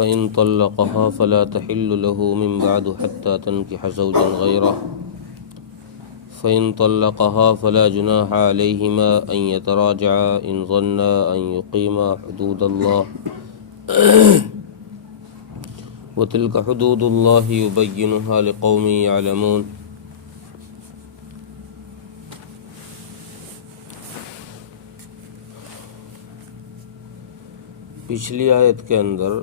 فإن طلقها فلا تحل له من بعد حتى تنكح زوجا غيره فإن طلقها فلا جناح عليهما أن يتراجعا إن ظنا أن يقيما حدود الله وتلك حدود الله يبينها لقوم يعلمون۔ پچھلی آیت کے اندر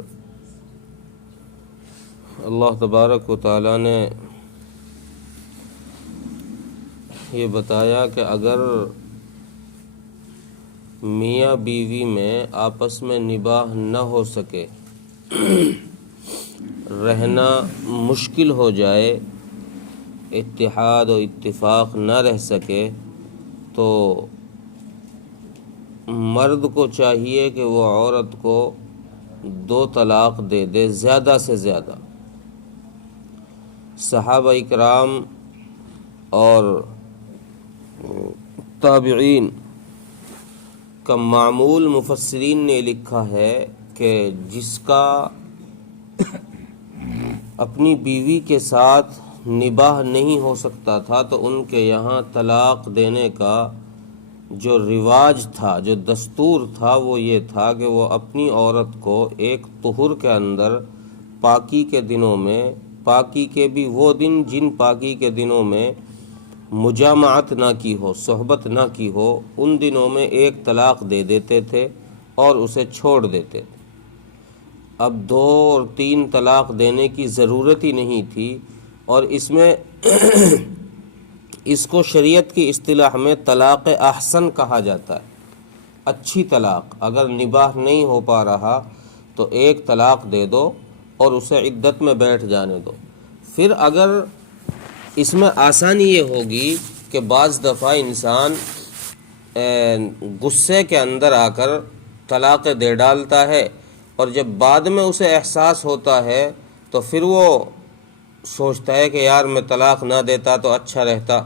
اللہ تبارک و تعالیٰ نے یہ بتایا کہ اگر میاں بیوی میں آپس میں نباہ نہ ہو سکے، رہنا مشکل ہو جائے، اتحاد و اتفاق نہ رہ سکے، تو مرد کو چاہیے کہ وہ عورت کو 2 طلاق دے دے زیادہ سے زیادہ۔ صحابہ اکرام اور تابعین کا معمول مفسرین نے لکھا ہے کہ جس کا اپنی بیوی کے ساتھ نباہ نہیں ہو سکتا تھا تو ان کے یہاں طلاق دینے کا جو رواج تھا، جو دستور تھا، وہ یہ تھا کہ وہ اپنی عورت کو ایک طہر کے اندر پاکی کے دنوں میں، پاکی کے بھی وہ دن جن پاکی کے دنوں میں مجامعت نہ کی ہو، صحبت نہ کی ہو، ان دنوں میں 1 طلاق دے دیتے تھے اور اسے چھوڑ دیتے تھے۔ اب 2 اور 3 طلاق دینے کی ضرورت ہی نہیں تھی، اور اس میں اس کو شریعت کی اصطلاح میں طلاق احسن کہا جاتا ہے، اچھی طلاق۔ اگر نباہ نہیں ہو پا رہا تو 1 طلاق دے دو اور اسے عدت میں بیٹھ جانے دو۔ پھر اگر اس میں آسانی یہ ہوگی کہ بعض دفعہ انسان غصے کے اندر آ کر طلاق دے ڈالتا ہے، اور جب بعد میں اسے احساس ہوتا ہے تو پھر وہ سوچتا ہے کہ یار میں طلاق نہ دیتا تو اچھا رہتا،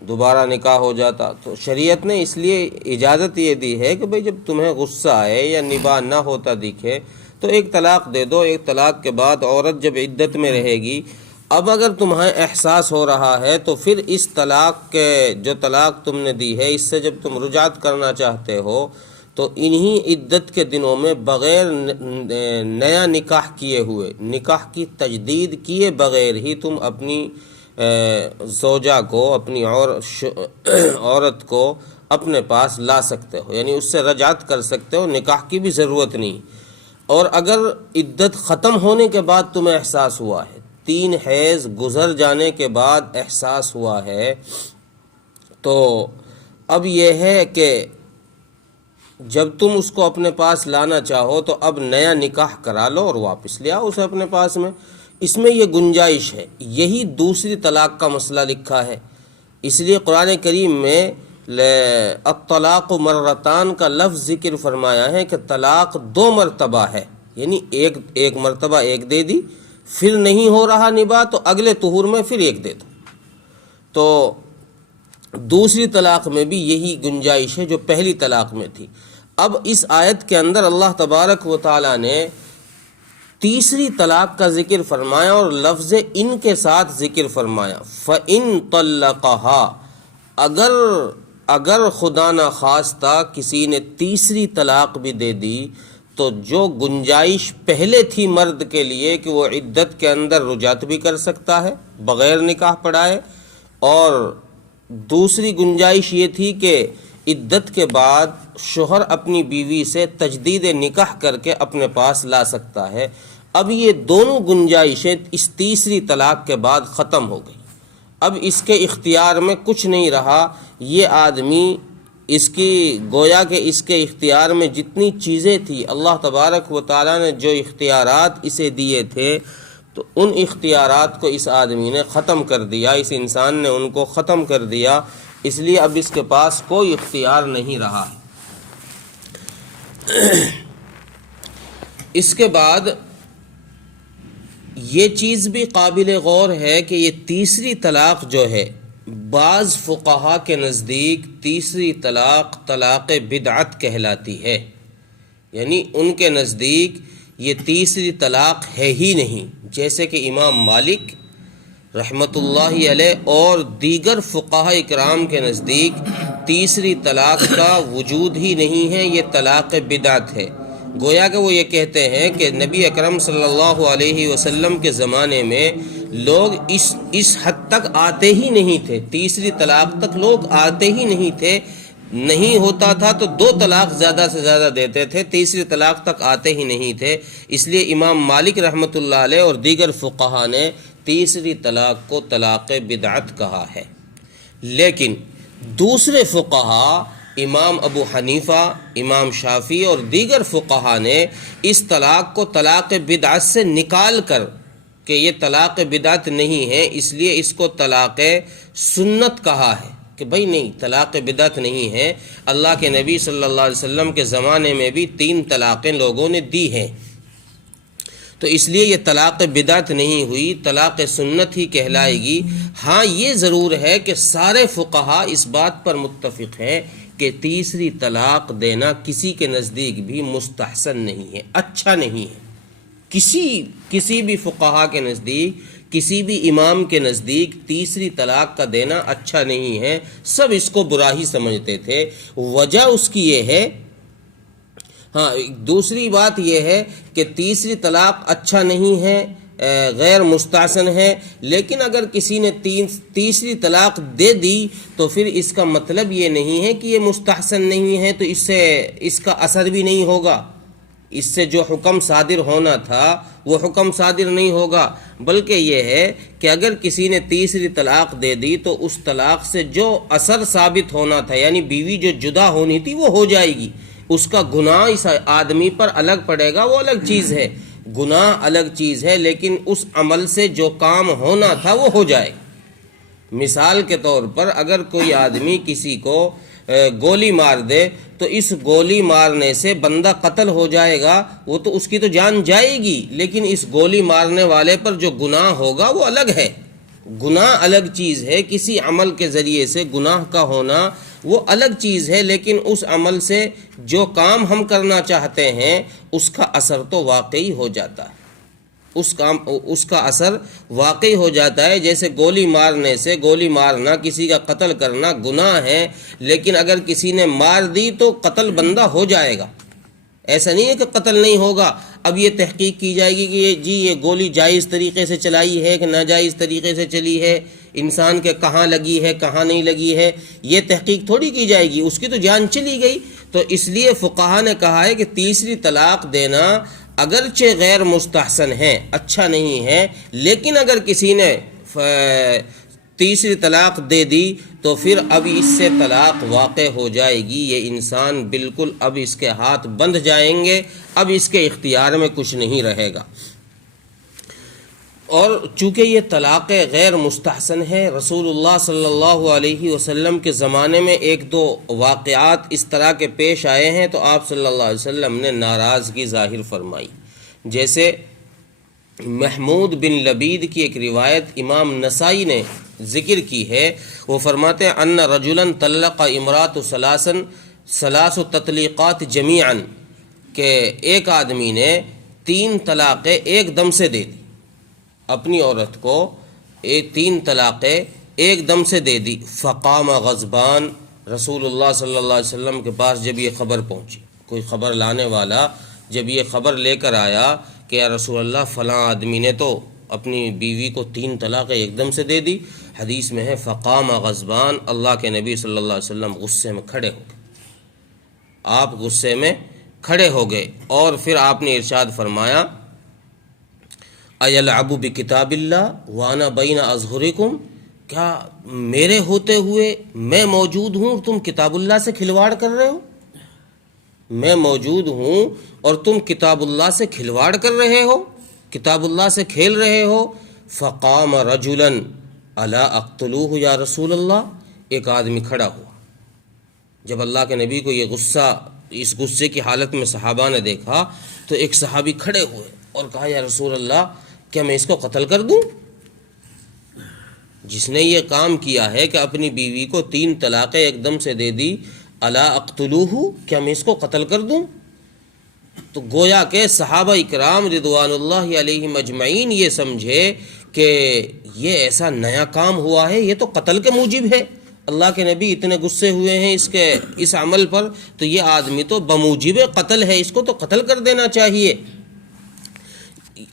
دوبارہ نکاح ہو جاتا۔ تو شریعت نے اس لیے اجازت یہ دی ہے کہ بھئی جب تمہیں غصہ آئے یا نباہ نہ ہوتا دکھے تو 1 طلاق دے دو۔ 1 طلاق کے بعد عورت جب عدت میں رہے گی، اب اگر تمہیں احساس ہو رہا ہے تو پھر اس طلاق کے جو طلاق تم نے دی ہے، اس سے جب تم رجعت کرنا چاہتے ہو تو انہی عدت کے دنوں میں بغیر نیا نکاح کیے ہوئے، نکاح کی تجدید کیے بغیر ہی تم اپنی زوجہ کو، اپنی عورت کو اپنے پاس لا سکتے ہو، یعنی اس سے رجعت کر سکتے ہو، نکاح کی بھی ضرورت نہیں۔ اور اگر عدت ختم ہونے کے بعد تمہیں احساس ہوا ہے، 3 حیض گزر جانے کے بعد احساس ہوا ہے، تو اب یہ ہے کہ جب تم اس کو اپنے پاس لانا چاہو تو اب نیا نکاح کرا لو اور واپس لے آؤ اسے اپنے پاس میں۔ اس میں یہ گنجائش ہے۔ یہی دوسری طلاق کا مسئلہ لکھا ہے، اس لیے قرآن کریم میں الطلاق مرتان کا لفظ ذکر فرمایا ہے کہ طلاق 2 مرتبہ ہے، یعنی ایک مرتبہ 1 دے دی، پھر نہیں ہو رہا نباہ تو اگلے طہور میں پھر 1 دے دو۔ تو دوسری طلاق میں بھی یہی گنجائش ہے جو پہلی طلاق میں تھی۔ اب اس آیت کے اندر اللہ تبارک و تعالیٰ نے تیسری طلاق کا ذکر فرمایا اور لفظ ان کے ساتھ ذکر فرمایا، فَإِن طَلَّقَهَا، اگر خدا نخواستہ کسی نے تیسری طلاق بھی دے دی تو جو گنجائش پہلے تھی مرد کے لیے کہ وہ عدت کے اندر رجعت بھی کر سکتا ہے بغیر نکاح پڑھائے، اور دوسری گنجائش یہ تھی کہ عدت کے بعد شوہر اپنی بیوی سے تجدید نکاح کر کے اپنے پاس لا سکتا ہے، اب یہ دونوں گنجائشیں اس تیسری طلاق کے بعد ختم ہو گئی۔ اب اس کے اختیار میں کچھ نہیں رہا، یہ آدمی اس کی گویا کہ اس کے اختیار میں جتنی چیزیں تھیں، اللہ تبارک و تعالیٰ نے جو اختیارات اسے دیے تھے، تو ان اختیارات کو اس آدمی نے ختم کر دیا، اس انسان نے ان کو ختم کر دیا، اس لیے اب اس کے پاس کوئی اختیار نہیں رہا۔ اس کے بعد یہ چیز بھی قابل غور ہے کہ یہ تیسری طلاق جو ہے، بعض فقہا کے نزدیک تیسری طلاق طلاق بدعت کہلاتی ہے، یعنی ان کے نزدیک یہ تیسری طلاق ہے ہی نہیں، جیسے کہ امام مالک رحمۃ اللہ علیہ اور دیگر فقہاء اکرام کے نزدیک تیسری طلاق کا وجود ہی نہیں ہے، یہ طلاق بدعت ہے۔ گویا کہ وہ یہ کہتے ہیں کہ نبی اکرم صلی اللہ علیہ وسلم کے زمانے میں لوگ اس حد تک آتے ہی نہیں تھے، تیسری طلاق تک لوگ آتے ہی نہیں تھے، نہیں ہوتا تھا تو 2 طلاق زیادہ سے زیادہ دیتے تھے، تیسری طلاق تک آتے ہی نہیں تھے۔ اس لیے امام مالک رحمۃ اللہ علیہ اور دیگر فقہاء نے تیسری طلاق کو طلاق بدعت کہا ہے۔ لیکن دوسرے فقہاء امام ابو حنیفہ، امام شافعی اور دیگر فقہاء نے اس طلاق کو طلاق بدعت سے نکال کر کہ یہ طلاق بدعت نہیں ہے، اس لیے اس کو طلاق سنت کہا ہے کہ بھئی نہیں، طلاق بدعت نہیں ہے۔ اللہ کے نبی صلی اللہ علیہ وسلم کے زمانے میں بھی 3 طلاقیں لوگوں نے دی ہیں، تو اس لیے یہ طلاق بدعت نہیں ہوئی، طلاق سنت ہی کہلائے گی۔ ہاں یہ ضرور ہے کہ سارے فقہاء اس بات پر متفق ہیں کہ تیسری طلاق دینا کسی کے نزدیک بھی مستحسن نہیں ہے، اچھا نہیں ہے۔ کسی بھی فقہاء کے نزدیک، کسی بھی امام کے نزدیک تیسری طلاق کا دینا اچھا نہیں ہے، سب اس کو برا ہی سمجھتے تھے۔ وجہ اس کی یہ ہے، ہاں دوسری بات یہ ہے کہ تیسری طلاق اچھا نہیں ہے، غیر مستحسن ہے، لیکن اگر کسی نے تیسری طلاق دے دی تو پھر اس کا مطلب یہ نہیں ہے کہ یہ مستحسن نہیں ہے، تو اس کا اثر بھی نہیں ہوگا، اس سے جو حکم صادر ہونا تھا وہ حکم صادر نہیں ہوگا، بلکہ یہ ہے کہ اگر کسی نے تیسری طلاق دے دی تو اس طلاق سے جو اثر ثابت ہونا تھا، یعنی بیوی جو جدا ہونی تھی وہ ہو جائے گی، اس کا گناہ اس آدمی پر الگ پڑے گا، وہ الگ چیز ہے، گناہ الگ چیز ہے، لیکن اس عمل سے جو کام ہونا تھا وہ ہو جائے۔ مثال کے طور پر اگر کوئی آدمی کسی کو گولی مار دے تو اس گولی مارنے سے بندہ قتل ہو جائے گا، وہ تو اس کی تو جان جائے گی، لیکن اس گولی مارنے والے پر جو گناہ ہوگا وہ الگ ہے۔ گناہ الگ چیز ہے، کسی عمل کے ذریعے سے گناہ کا ہونا وہ الگ چیز ہے، لیکن اس عمل سے جو کام ہم کرنا چاہتے ہیں اس کا اثر تو واقعی ہو جاتا ہے، اس کا اثر واقعی ہو جاتا ہے۔ جیسے گولی مارنے سے، گولی مارنا، کسی کا قتل کرنا گناہ ہے، لیکن اگر کسی نے مار دی تو قتل بندہ ہو جائے گا، ایسا نہیں ہے کہ قتل نہیں ہوگا۔ اب یہ تحقیق کی جائے گی کہ یہ گولی جائز طریقے سے چلائی ہے کہ ناجائز طریقے سے چلی ہے، انسان کے کہاں لگی ہے کہاں نہیں لگی ہے، یہ تحقیق تھوڑی کی جائے گی، اس کی تو جان چلی گئی۔ تو اس لیے فقہا نے کہا ہے کہ تیسری طلاق دینا اگرچہ غیر مستحسن ہے، اچھا نہیں ہے، لیکن اگر کسی نے تیسری طلاق دے دی تو پھر اب اس سے طلاق واقع ہو جائے گی، یہ انسان بالکل اب اس کے ہاتھ بندھ جائیں گے، اب اس کے اختیار میں کچھ نہیں رہے گا۔ اور چونکہ یہ طلاق غیر مستحسن ہے، رسول اللہ صلی اللہ علیہ وسلم کے زمانے میں 1-2 واقعات اس طرح کے پیش آئے ہیں تو آپ صلی اللہ علیہ وسلم نے ناراضگی ظاہر فرمائی۔ جیسے محمود بن لبید کی ایک روایت امام نسائی نے ذکر کی ہے، وہ فرماتے ہیں ان رجلا طلق امرات ثلاث تطلیقات جمیعا، کہ ایک آدمی نے 3 طلاقیں ایک دم سے دے دی، اپنی عورت کو 3 طلاقیں ایک دم سے دے دی۔ فقام غضبان، رسول اللہ صلی اللہ علیہ وسلم کے پاس جب یہ خبر پہنچی، کوئی خبر لانے والا جب یہ خبر لے کر آیا کہ یا رسول اللہ فلاں آدمی نے تو اپنی بیوی کو 3 طلاقیں ایک دم سے دے دی، حدیث میں ہے فقام غضبان، اللہ کے نبی صلی اللہ علیہ وسلم غصے میں کھڑے ہو گئے، آپ غصے میں کھڑے ہو گئے، اور پھر آپ نے ارشاد فرمایا اَيَلْعَبُ بِكِتَابِ اللَّهِ وَأَنَا بَيْنَ أَظْهُرِكُمْ، کیا میرے ہوتے ہوئے میں موجود ہوں تم کتاب اللہ سے کھلواڑ کر رہے ہو؟ میں موجود ہوں اور تم کتاب اللہ سے کھلواڑ کر رہے ہو، کتاب اللہ سے کھیل رہے ہو۔ فقام رجلا الا اقتلوہ یا رسول اللہ، ایک آدمی کھڑا ہوا، جب اللہ کے نبی کو یہ غصہ، اس غصے کی حالت میں صحابہ نے دیکھا تو ایک صحابی کھڑے ہوئے اور کہا یا رسول اللہ کیا میں اس کو قتل کر دوں؟ جس نے یہ کام کیا ہے کہ اپنی بیوی کو 3 طلاقیں ایک دم سے دے دی، الا اقتلوہ، کیا میں اس کو قتل کر دوں؟ تو گویا کہ صحابہ اکرام رضوان اللہ علیہم اجمعین یہ سمجھے کہ یہ ایسا نیا کام ہوا ہے، یہ تو قتل کے موجب ہے، اللہ کے نبی اتنے غصے ہوئے ہیں اس عمل پر، تو یہ آدمی تو بموجب قتل ہے، اس کو تو قتل کر دینا چاہیے۔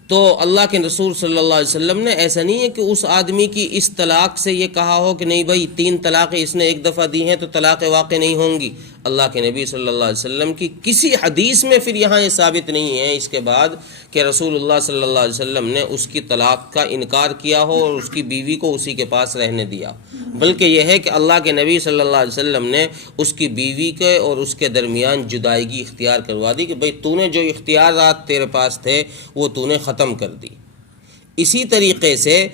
تو اللہ کے رسول صلی اللہ علیہ وسلم نے ایسا نہیں ہے کہ اس آدمی کی اس طلاق سے یہ کہا ہو کہ نہیں بھائی 3 طلاقیں اس نے ایک دفعہ دی ہیں تو طلاق واقع نہیں ہوں گی۔ اللہ کے نبی صلی اللہ علیہ وسلم کی کسی حدیث میں پھر یہاں یہ ثابت نہیں ہے اس کے بعد کہ رسول اللہ صلی اللہ علیہ وسلم نے اس کی طلاق کا انکار کیا ہو اور اس کی بیوی کو اسی کے پاس رہنے دیا، بلکہ یہ ہے کہ اللہ کے نبی صلی اللہ علیہ وسلم نے اس کی بیوی کے اور اس کے درمیان جدائیگی اختیار کروا دی کہ بھئی تو نے جو اختیارات تیرے پاس تھے وہ تو نے ختم کر دی۔ اسی طریقے سے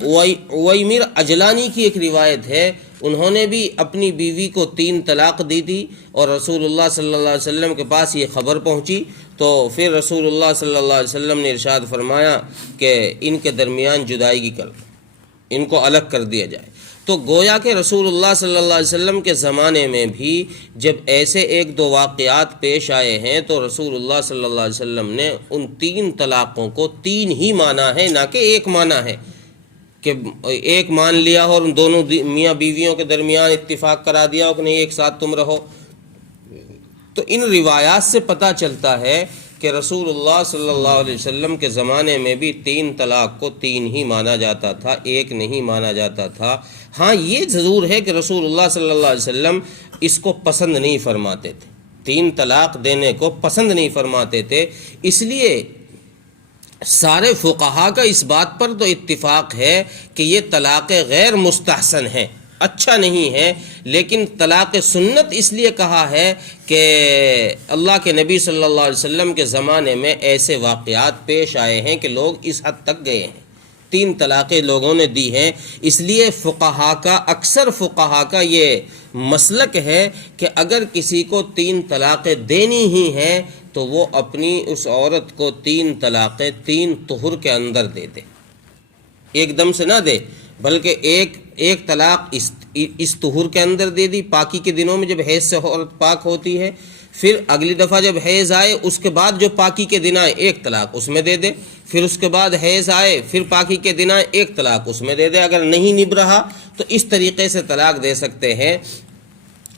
عویمر اجلانی کی ایک روایت ہے، انہوں نے بھی اپنی بیوی کو 3 طلاق دی تھی اور رسول اللہ صلی اللہ علیہ وسلم کے پاس یہ خبر پہنچی، تو پھر رسول اللہ صلی اللہ علیہ وسلم نے ارشاد فرمایا کہ ان کے درمیان جدائیگی کر، ان کو الگ کر دیا جائے۔ تو گویا کہ رسول اللہ صلی اللہ علیہ وسلم کے زمانے میں بھی جب ایسے 1-2 واقعات پیش آئے ہیں تو رسول اللہ صلی اللہ علیہ وسلم نے ان 3 طلاقوں کو 3 ہی مانا ہے، نہ کہ 1 مانا ہے کہ 1 مان لیا اور ان دونوں میاں بیویوں کے درمیان اتفاق کرا دیا کہ نہیں ایک ساتھ تم رہو۔ تو ان روایات سے پتہ چلتا ہے کہ رسول اللہ صلی اللہ علیہ وسلم کے زمانے میں بھی 3 طلاق کو 3 ہی مانا جاتا تھا، 1 نہیں مانا جاتا تھا۔ ہاں یہ ضرور ہے کہ رسول اللہ صلی اللہ علیہ وسلم اس کو پسند نہیں فرماتے تھے، 3 طلاق دینے کو پسند نہیں فرماتے تھے، اس لیے سارے فقہا کا اس بات پر تو اتفاق ہے کہ یہ طلاق غیر مستحسن ہے، اچھا نہیں ہے، لیکن طلاق سنت اس لیے کہا ہے کہ اللہ کے نبی صلی اللہ علیہ وسلم کے زمانے میں ایسے واقعات پیش آئے ہیں کہ لوگ اس حد تک گئے ہیں، 3 طلاقیں لوگوں نے دی ہیں، اس لیے فقہا کا اکثر فقہا کا یہ مسلک ہے کہ اگر کسی کو 3 طلاقیں دینی ہی ہیں تو وہ اپنی اس عورت کو 3 طلاقیں 3 طہر کے اندر دے دے، ایک دم سے نہ دے، بلکہ ایک طلاق اس طہر کے اندر دے دی، پاکی کے دنوں میں جب حیض سے عورت پاک ہوتی ہے، پھر اگلی دفعہ جب حیض آئے اس کے بعد جو پاکی کے دن آئے 1 طلاق اس میں دے دے، پھر اس کے بعد حیض آئے پھر پاکی کے دن آئے 1 طلاق اس میں دے دے، اگر نہیں نبھ رہا تو اس طریقے سے طلاق دے سکتے ہیں،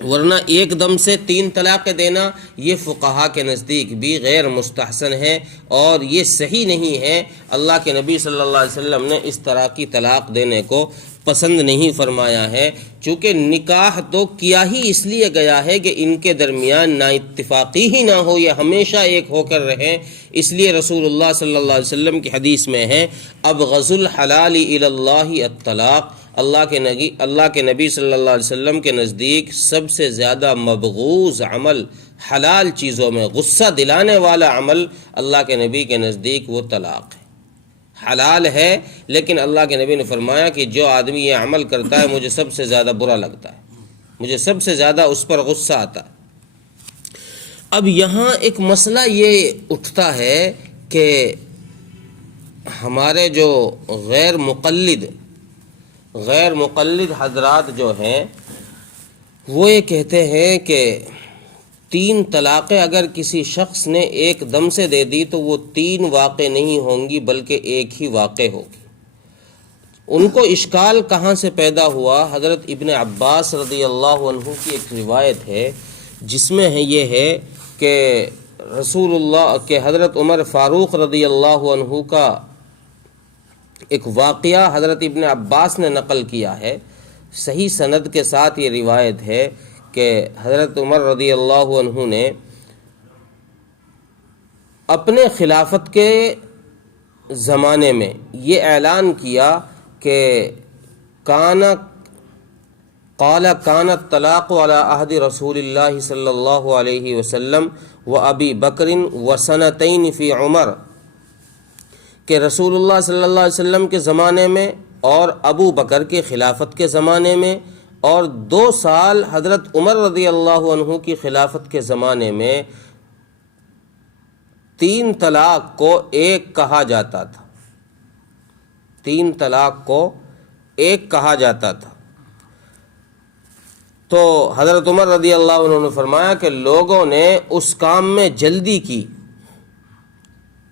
ورنہ ایک دم سے 3 طلاقیں دینا یہ فقہا کے نزدیک بھی غیر مستحسن ہے اور یہ صحیح نہیں ہے۔ اللہ کے نبی صلی اللہ علیہ وسلم نے اس طرح کی طلاق دینے کو پسند نہیں فرمایا ہے، چونکہ نکاح تو کیا ہی اس لیے گیا ہے کہ ان کے درمیان نا اتفاقی ہی نہ ہو، یہ ہمیشہ ایک ہو کر رہیں، اس لیے رسول اللہ صلی اللہ علیہ وسلم کی حدیث میں ہے ابغض الحلال الی اللہ الطلاق، اللہ کے نبی صلی اللہ علیہ وسلم کے نزدیک سب سے زیادہ مبغوض عمل، حلال چیزوں میں غصہ دلانے والا عمل اللہ کے نبی کے نزدیک وہ طلاق ہے۔ حلال ہے لیکن اللہ کے نبی نے فرمایا کہ جو آدمی یہ عمل کرتا ہے مجھے سب سے زیادہ برا لگتا ہے، مجھے سب سے زیادہ اس پر غصہ آتا ہے۔ اب یہاں ایک مسئلہ یہ اٹھتا ہے کہ ہمارے جو غیر مقلد حضرات جو ہیں وہ یہ کہتے ہیں کہ 3 طلاقیں اگر کسی شخص نے ایک دم سے دے دی تو وہ 3 واقع نہیں ہوں گی بلکہ 1 ہی واقع ہوگی۔ ان کو اشکال کہاں سے پیدا ہوا؟ حضرت ابن عباس رضی اللہ عنہ کی ایک روایت ہے جس میں یہ ہے کہ رسول اللہ کے حضرت عمر فاروق رضی اللہ عنہ کا ایک واقعہ حضرت ابن عباس نے نقل کیا ہے، صحیح سند کے ساتھ یہ روایت ہے کہ حضرت عمر رضی اللہ عنہ نے اپنے خلافت کے زمانے میں یہ اعلان کیا کہ قال کان الطلاق علی عہد رسول اللہ صلی اللہ علیہ وسلم و ابی بکر و سنتین فی عمر، کہ رسول اللہ صلی اللہ علیہ وسلم کے زمانے میں اور ابو بکر کے خلافت کے زمانے میں اور 2 سال حضرت عمر رضی اللہ عنہ کی خلافت کے زمانے میں 3 طلاق کو 1 کہا جاتا تھا، 3 طلاق کو 1 کہا جاتا تھا۔ تو حضرت عمر رضی اللہ عنہ نے فرمایا کہ لوگوں نے اس کام میں جلدی کی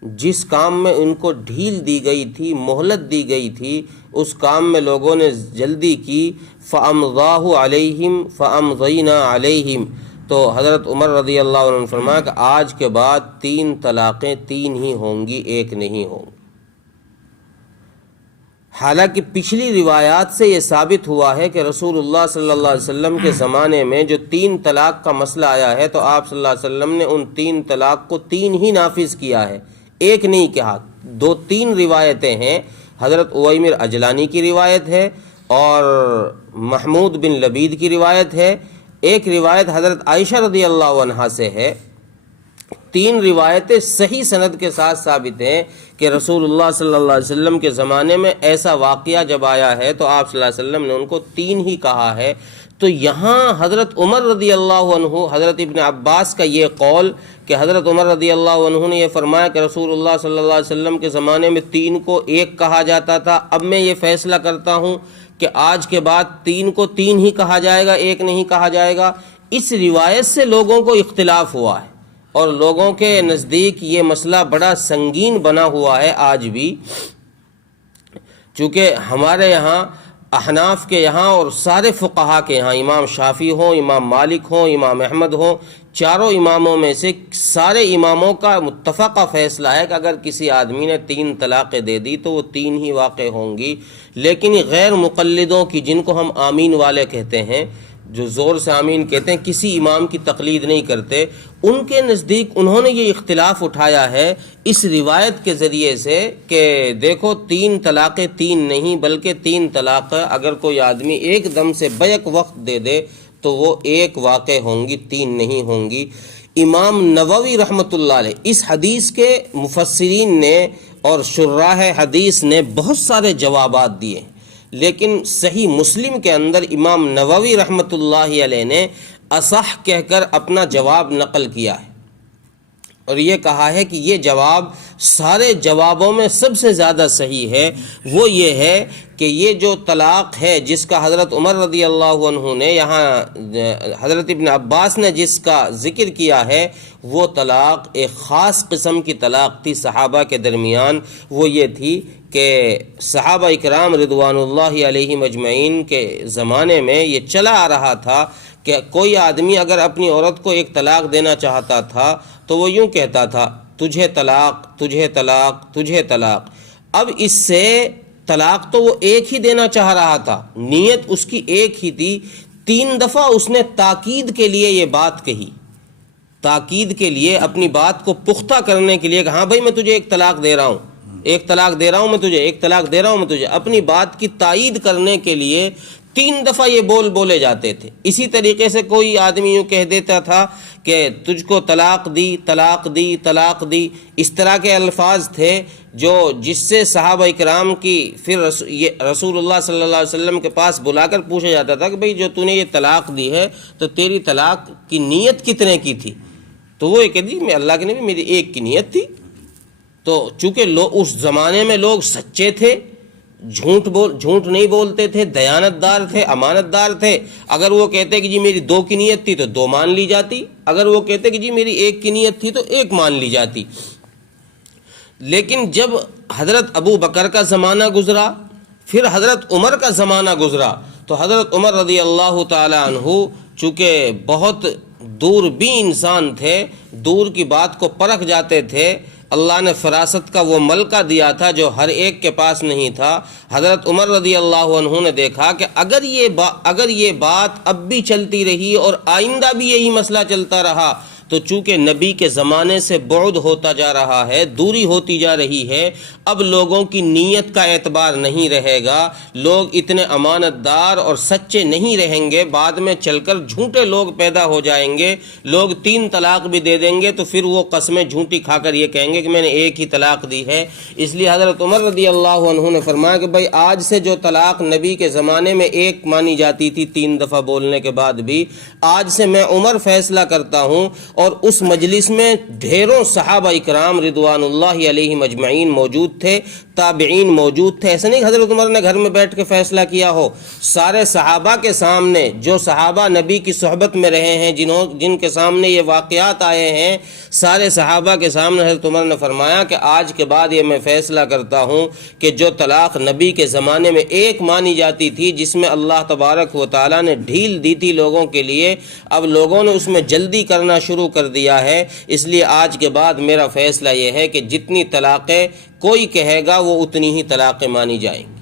جس کام میں ان کو ڈھیل دی گئی تھی، مہلت دی گئی تھی، اس کام میں لوگوں نے جلدی کی۔ فَأَمْضَاهُ عَلَيْهِمْ فَأَمْضَيْنَا عَلَيْهِمْ، تو حضرت عمر رضی اللہ عنہ نے فرمایا کہ آج کے بعد 3 طلاقیں 3 ہی ہوں گی، 1 نہیں ہوں گی۔ حالانکہ پچھلی روایات سے یہ ثابت ہوا ہے کہ رسول اللہ صلی اللہ علیہ وسلم کے زمانے میں جو 3 طلاق کا مسئلہ آیا ہے تو آپ صلی اللہ علیہ وسلم نے ان 3 طلاق کو 3 ہی نافذ کیا ہے، 1 نہیں کہا۔ 2-3 روایتیں ہیں، حضرت اویمر اجلانی کی روایت ہے اور محمود بن لبید کی روایت ہے، ایک روایت حضرت عائشہ رضی اللہ عنہا سے ہے۔ 3 روایتیں صحیح سند کے ساتھ ثابت ہیں کہ رسول اللہ صلی اللہ علیہ وسلم کے زمانے میں ایسا واقعہ جب آیا ہے تو آپ صلی اللہ علیہ وسلم نے ان کو 3 ہی کہا ہے۔ تو یہاں حضرت عمر رضی اللہ عنہ، حضرت ابن عباس کا یہ قول کہ حضرت عمر رضی اللہ عنہ نے یہ فرمایا کہ رسول اللہ صلی اللہ علیہ وسلم کے زمانے میں 3 کو 1 کہا جاتا تھا، اب میں یہ فیصلہ کرتا ہوں کہ آج کے بعد 3 کو 3 ہی کہا جائے گا، 1 نہیں کہا جائے گا، اس روایت سے لوگوں کو اختلاف ہوا ہے اور لوگوں کے نزدیک یہ مسئلہ بڑا سنگین بنا ہوا ہے آج بھی۔ چونکہ ہمارے یہاں احناف کے یہاں اور سارے فقہا کے یہاں، امام شافعی ہوں، امام مالک ہوں، امام احمد ہوں، چاروں اماموں میں سے سارے اماموں کا متفقہ فیصلہ ہے کہ اگر کسی آدمی نے 3 طلاقیں دے دی تو وہ 3 ہی واقع ہوں گی۔ لیکن غیر مقلدوں کی، جن کو ہم آمین والے کہتے ہیں، جو زور سے آمین کہتے ہیں، کسی امام کی تقلید نہیں کرتے، ان کے نزدیک انہوں نے یہ اختلاف اٹھایا ہے اس روایت کے ذریعے سے کہ دیکھو 3 طلاقیں 3 نہیں بلکہ 3 طلاق اگر کوئی آدمی ایک دم سے بیک وقت دے دے تو وہ 1 واقع ہوں گی، 3 نہیں ہوں گی۔ امام نووی رحمۃ اللہ علیہ اس حدیث کے مفسرین نے اور شراح حدیث نے بہت سارے جوابات دیے، لیکن صحیح مسلم کے اندر امام نووی رحمۃ اللہ علیہ نے اصح کہہ کر اپنا جواب نقل کیا ہے اور یہ کہا ہے کہ یہ جواب سارے جوابوں میں سب سے زیادہ صحیح ہے۔ وہ یہ ہے کہ یہ جو طلاق ہے جس کا حضرت عمر رضی اللہ عنہ نے، یہاں حضرت ابن عباس نے جس کا ذکر کیا ہے، وہ طلاق ایک خاص قسم کی طلاق تھی صحابہ کے درمیان۔ وہ یہ تھی کہ صحابہ اکرام رضوان اللہ علیہم اجمعین کے زمانے میں یہ چلا آ رہا تھا کہ کوئی آدمی اگر اپنی عورت کو 1 طلاق دینا چاہتا تھا تو وہ یوں کہتا تھا، تجھے طلاق، تجھے طلاق، تجھے طلاق۔ اب اس سے طلاق تو وہ 1 ہی دینا چاہ رہا تھا، نیت اس کی 1 ہی تھی، 3 دفعہ اس نے تاکید کے لیے یہ بات کہی، تاکید کے لیے اپنی بات کو پختہ کرنے کے لیے کہ ہاں بھائی میں تجھے 1 طلاق دے رہا ہوں، 1 طلاق دے رہا ہوں میں تجھے، 1 طلاق دے رہا ہوں میں تجھے، اپنی بات کی تائید کرنے کے لیے 3 دفعہ یہ بولے جاتے تھے۔ اسی طریقے سے کوئی آدمی یوں کہہ دیتا تھا کہ تجھ کو طلاق دی، طلاق دی، طلاق دی، اس طرح کے الفاظ تھے جو جس سے صحابہ اکرام کی پھر رسول اللہ صلی اللہ علیہ وسلم کے پاس بلا کر پوچھا جاتا تھا کہ بھئی جو تو نے یہ طلاق دی ہے تو تیری طلاق کی نیت کتنے کی تھی؟ تو وہ یہ کہتی میں اللہ کے نبی میری 1 کی نیت تھی۔ تو چونکہ اس زمانے میں لوگ سچے تھے، جھوٹ نہیں بولتے تھے، دیانت دار تھے، امانت دار تھے، اگر وہ کہتے کہ جی میری 2 کی نیت تھی تو 2 مان لی جاتی، اگر وہ کہتے کہ جی میری 1 کی نیت تھی تو 1 مان لی جاتی۔ لیکن جب حضرت ابو بکر کا زمانہ گزرا، پھر حضرت عمر کا زمانہ گزرا، تو حضرت عمر رضی اللہ تعالی عنہ چونکہ بہت دور بھی انسان تھے، دور کی بات کو پرکھ جاتے تھے، اللہ نے فراست کا وہ ملکہ دیا تھا جو ہر ایک کے پاس نہیں تھا۔ حضرت عمر رضی اللہ عنہ نے دیکھا کہ اگر یہ بات اب بھی چلتی رہی اور آئندہ بھی یہی مسئلہ چلتا رہا تو چونکہ نبی کے زمانے سے بعد ہوتا جا رہا ہے، دوری ہوتی جا رہی ہے، اب لوگوں کی نیت کا اعتبار نہیں رہے گا، لوگ اتنے امانت دار اور سچے نہیں رہیں گے، بعد میں چل کر جھوٹے لوگ پیدا ہو جائیں گے، لوگ 3 طلاق بھی دے دیں گے تو پھر وہ قسمیں جھوٹی کھا کر یہ کہیں گے کہ میں نے 1 ہی طلاق دی ہے۔ اس لیے حضرت عمر رضی اللہ عنہ نے فرمایا کہ بھائی آج سے جو طلاق نبی کے زمانے میں 1 مانی جاتی تھی 3 دفعہ بولنے کے بعد بھی، آج سے میں عمر فیصلہ کرتا ہوں اور اس مجلس میں ڈھیروں صحابہ اکرام رضوان اللہ علیہم اجمعین موجود تھے، تابعین موجود تھے۔ ایسا نہیں حضرت عمر نے گھر میں بیٹھ کے فیصلہ کیا ہو، سارے صحابہ کے سامنے، جو صحابہ نبی کی صحبت میں رہے ہیں، جن کے سامنے یہ واقعات آئے ہیں، سارے صحابہ کے سامنے حضرت عمر نے فرمایا کہ آج کے بعد یہ میں فیصلہ کرتا ہوں کہ جو طلاق نبی کے زمانے میں ایک مانی جاتی تھی، جس میں اللہ تبارک و تعالیٰ نے ڈھیل دی تھی لوگوں کے لیے، اب لوگوں نے اس میں جلدی کرنا شروع کر دیا ہے، اس لیے آج کے بعد میرا فیصلہ یہ ہے کہ جتنی طلاقیں کوئی کہے گا وہ اتنی ہی طلاقیں مانی جائیں گی۔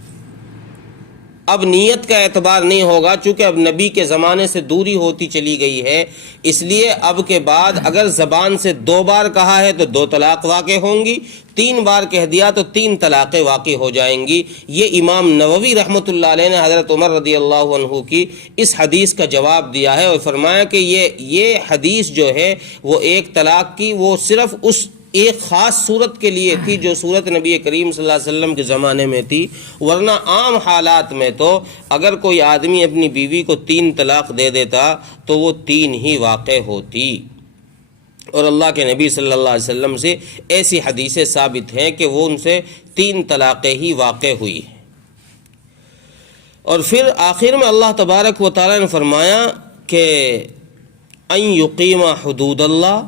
اب نیت کا اعتبار نہیں ہوگا، چونکہ اب نبی کے زمانے سے دوری ہوتی چلی گئی ہے، اس لیے اب کے بعد اگر زبان سے 2 بار کہا ہے تو 2 طلاق واقع ہوں گی، 3 بار کہہ دیا تو 3 طلاقیں واقع ہو جائیں گی۔ یہ امام نووی رحمۃ اللہ علیہ نے حضرت عمر رضی اللہ عنہ کی اس حدیث کا جواب دیا ہے اور فرمایا کہ یہ حدیث جو ہے وہ ایک طلاق کی، وہ صرف اس ایک خاص صورت کے لیے تھی جو صورت نبی کریم صلی اللہ علیہ وسلم کے زمانے میں تھی، ورنہ عام حالات میں تو اگر کوئی آدمی اپنی بیوی کو 3 طلاق دے دیتا تو وہ 3 ہی واقع ہوتی، اور اللہ کے نبی صلی اللہ علیہ وسلم سے ایسی حدیثیں ثابت ہیں کہ وہ ان سے 3 طلاقیں ہی واقع ہوئی ہیں۔ اور پھر آخر میں اللہ تبارک و تعالیٰ نے فرمایا کہ ان یقیم حدود اللہ،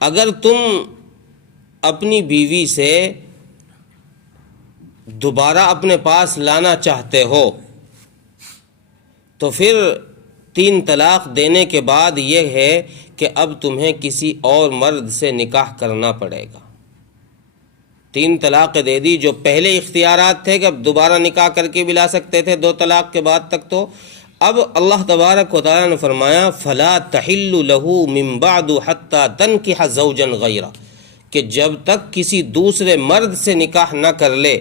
اگر تم اپنی بیوی سے دوبارہ اپنے پاس لانا چاہتے ہو تو پھر 3 طلاق دینے کے بعد یہ ہے کہ اب تمہیں کسی اور مرد سے نکاح کرنا پڑے گا۔ 3 طلاق دے دی، جو پہلے اختیارات تھے کہ اب دوبارہ نکاح کر کے بھی لا سکتے تھے 2 طلاق کے بعد تک، تو اب اللہ تبارک و تعالیٰ نے فرمایا فَلَا تَحِلُّ لَهُ مِن بَعْدُ حَتَّى تَنْكِحَ زَوْجًا غَيْرَهُ، کہ جب تک کسی دوسرے مرد سے نکاح نہ کر لے۔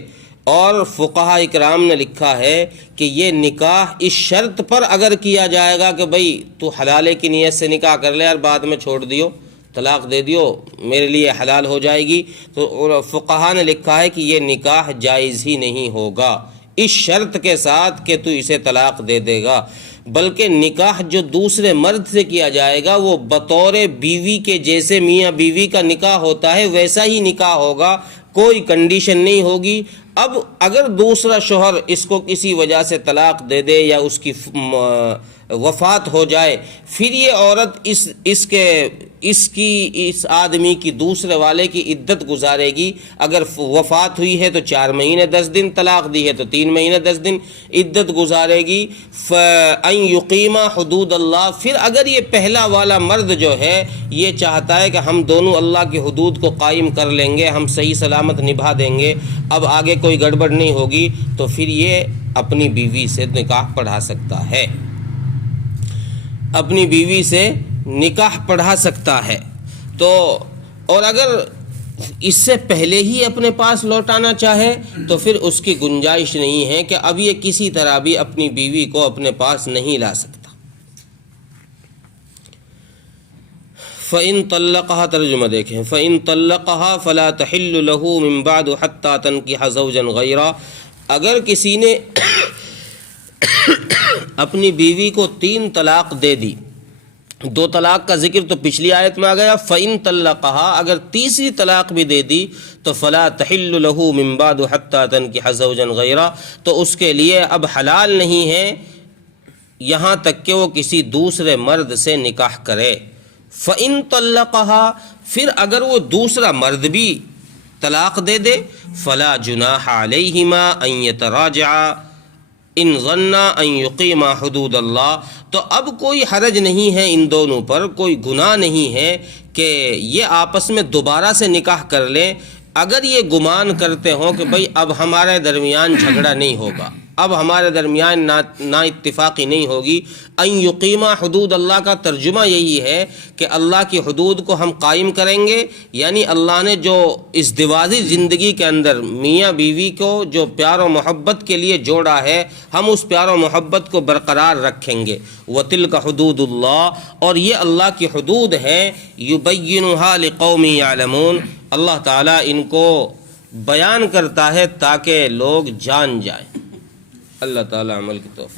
اور فقہاء اکرام نے لکھا ہے کہ یہ نکاح اس شرط پر اگر کیا جائے گا کہ بھئی تو حلالے کی نیت سے نکاح کر لے اور بعد میں چھوڑ دیو، طلاق دے دیو، میرے لیے حلال ہو جائے گی، تو فقہاء نے لکھا ہے کہ یہ نکاح جائز ہی نہیں ہوگا اس شرط کے ساتھ کہ تو اسے طلاق دے دے گا، بلکہ نکاح جو دوسرے مرد سے کیا جائے گا وہ بطور بیوی کے، جیسے میاں بیوی کا نکاح ہوتا ہے ویسا ہی نکاح ہوگا، کوئی کنڈیشن نہیں ہوگی۔ اب اگر دوسرا شوہر اس کو کسی وجہ سے طلاق دے دے یا اس کی وفات ہو جائے، پھر یہ عورت اس آدمی کی دوسرے والے کی عدت گزارے گی۔ اگر وفات ہوئی ہے تو 4 مہینے 10 دن، طلاق دی ہے تو 3 مہینے 10 دن عدت گزارے گی۔ فَأَن يُقِيمَ حُدُودَ اللَّهِ، پھر اگر یہ پہلا والا مرد جو ہے یہ چاہتا ہے کہ ہم دونوں اللہ کی حدود کو قائم کر لیں گے، ہم صحیح سلامت نبھا دیں گے، اب آگے کوئی گڑبڑ نہیں ہوگی، تو پھر یہ اپنی بیوی سے نکاح پڑھا سکتا ہے، اپنی بیوی سے نکاح پڑھا سکتا ہے۔ تو اور اگر اس سے پہلے ہی اپنے پاس لوٹانا چاہے تو پھر اس کی گنجائش نہیں ہے کہ اب یہ کسی طرح بھی اپنی بیوی کو اپنے پاس نہیں لا سکتا۔ فَإِن طَلَّقَهَا، ترجمہ دیکھیں، فَإِن طَلَّقَهَا فَلَا تَحِلُّ لَهُ مِن بَعْدُ حَتَّى تَنْكِحَ زَوْجًا غَيْرَهُ، اگر کسی نے اپنی بیوی کو 3 طلاق دے دی، 2 طلاق کا ذکر تو پچھلی آیت میں آ گیا، فَإِن طَلَّقَهَا، اگر تیسری طلاق بھی دے دی تو فَلَا تَحِلُّ لَهُ مِن بَعْدُ حَتَّى تَنْكِحَ زَوْجًا غَيْرَهُ، تو اس کے لیے اب حلال نہیں ہے یہاں تک کہ وہ کسی دوسرے مرد سے نکاح کرے۔ فَإِن طَلَّقَهَا، پھر اگر وہ دوسرا مرد بھی طلاق دے دے، فَلَا جُنَاحَ عَلَيْهِمَا أَن يَتَرَاجَعَا إِن ظَنَّا أَن يُقِيمَا حُدُودَ اللَّهِ، تو اب کوئی حرج نہیں ہے ان دونوں پر، کوئی گناہ نہیں ہے کہ یہ آپس میں دوبارہ سے نکاح کر لیں، اگر یہ گمان کرتے ہوں کہ بھئی اب ہمارے درمیان جھگڑا نہیں ہوگا، اب ہمارے درمیان نا اتفاقی نہیں ہوگی۔ ان یقیما حدود اللہ کا ترجمہ یہی ہے کہ اللہ کی حدود کو ہم قائم کریں گے، یعنی اللہ نے جو ازدواجی زندگی کے اندر میاں بیوی کو جو پیار و محبت کے لیے جوڑا ہے، ہم اس پیار و محبت کو برقرار رکھیں گے۔ وَتِلْكَ حُدُودُ اللَّهِ، اور یہ اللہ کی حدود ہے، يُبَيِّنُهَا لِقَوْمٍ يَعْلَمُونَ، اللہ تعالیٰ ان کو بیان کرتا ہے تاکہ لوگ جان جائیں۔ اللہ تعالیٰ عمل کی توفیق